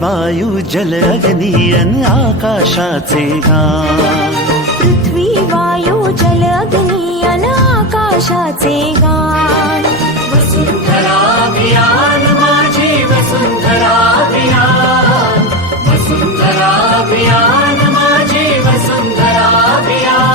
वायू जल अग्नी अन आकाशाचे गान. पृथ्वी वायू जल अग्नी अन आकाशाचे गान. वसुंधराभियान माझी वसुंधराभियान. वसुंधराभियान माझी वसुंधराभियान.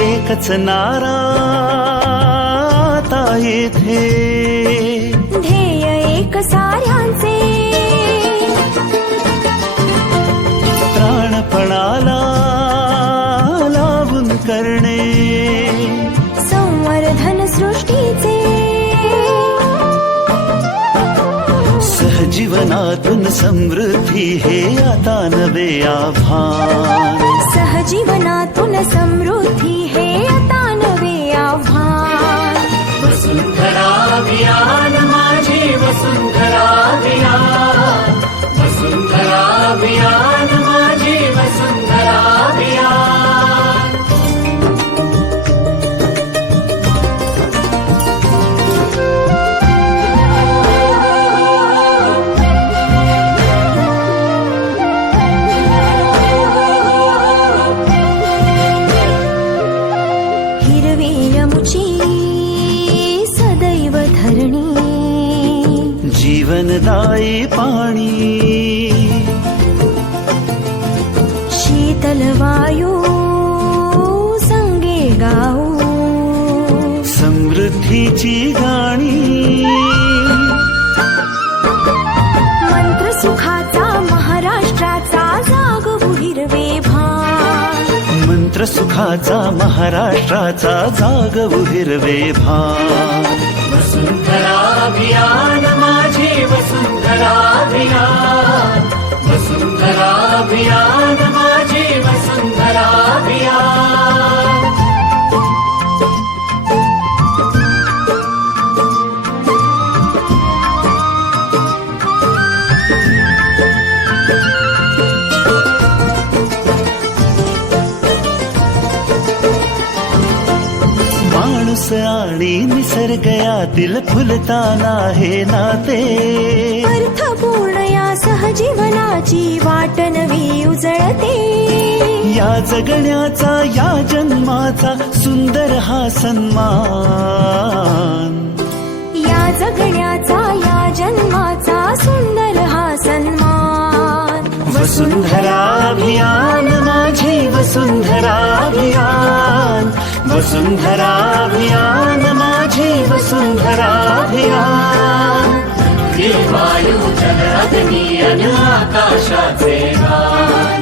एकच नारा आता येथे, ध्येय एक साऱ्यांचे. प्राणपणाला लावून करणे संवर्धन सृष्टीचे. सहजीवनातून समृद्धी हे आता नवे आव्हान. सहजीवनातून समृद्धी हे आता नवे आव्हान. वसुंधराभियान माझी वसुंधराभियान. वसुंधराभियान माझी वसुंधराभियान. हिरवी यमुची सदैव धरणी. जीवनदायी पाणी शीतल वायू संगे गाऊ. समृद्धीची गाणी. मंत्र सुखाचा महाराष्ट्राचा जागवू हिरवे भान. मंत्र सुखाचा महाराष्ट्राचा जागवू हिरवे भान. वसुंधराभियान माझी वसुंधराभियान. वसुंधराभियान माझी वसुंधराभियान. माणूस आणि निसर्ग यातील फुलताना हे नाते. अर्थपूर्ण या सहजीवनाची वाट नवी उजळते. या जगण्याचा या जन्माचा सुंदर हा सन्मान. या जगण्याचा या जन्माचा सुंदर हा सन्मान. वसुंधराभियान माझी वसुंधराभियान. वसुंधराभियान माझी वसुंधराभियान. वायू जल अग्नी अन आकाशाचे गान.